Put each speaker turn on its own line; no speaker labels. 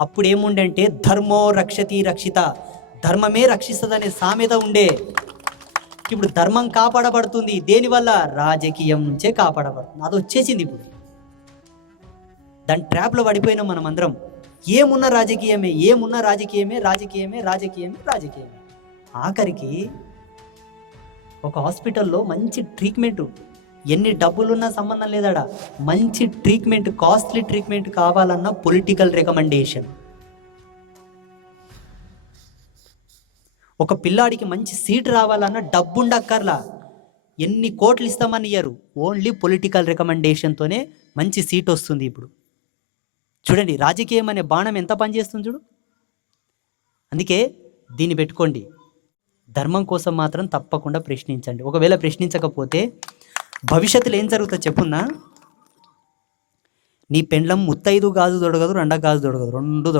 అప్పుడు ఏముండంటే ధర్మో రక్షతి రక్షిత. ధర్మమే రక్షిస్తుందనే సామెత ఉండే. ఇప్పుడు ధర్మం కాపాడబడుతుంది. దేనివల్ల రాజకీయం నుంచే కాపాడబడుతుంది. అది వచ్చేసింది ఇప్పుడు. దాని ట్రాప్లో పడిపోయినాం మనం అందరం ఏమున్న రాజకీయమే? ఏమున్న రాజకీయమే? రాజకీయమే? రాజకీయమే? రాజకీయమే? ఆఖరికి ఒక హాస్పిటల్లో మంచి ట్రీట్మెంట్ ఎన్ని డబ్బులున్నా సంబంధం లేదాడా? మంచి ట్రీట్మెంట్ కాస్ట్లీ ట్రీట్మెంట్ కావాలన్నా పొలిటికల్ రికమెండేషన్. ఒక పిల్లాడికి మంచి సీట్ రావాలన్నా డబ్బుండక్కర్లా. ఎన్ని కోట్లు ఇస్తామని ఇయ్యరు. ఓన్లీ పొలిటికల్ రికమెండేషన్తోనే మంచి సీట్ వస్తుంది ఇప్పుడు. చూడండి రాజకీయం అనే బాణం ఎంత పనిచేస్తుంది చూడు. అందుకే దీన్ని పెట్టుకోండి. ధర్మం కోసం మాత్రం తప్పకుండా ప్రశ్నించండి. ఒకవేళ ప్రశ్నించకపోతే భవిష్యత్తులో ఏం జరుగుతుందో చెప్పున్నా నీ పెండ్లం ముత్తైదు గాజు దొడగదు రెండ గాజు దొడగదు రెండు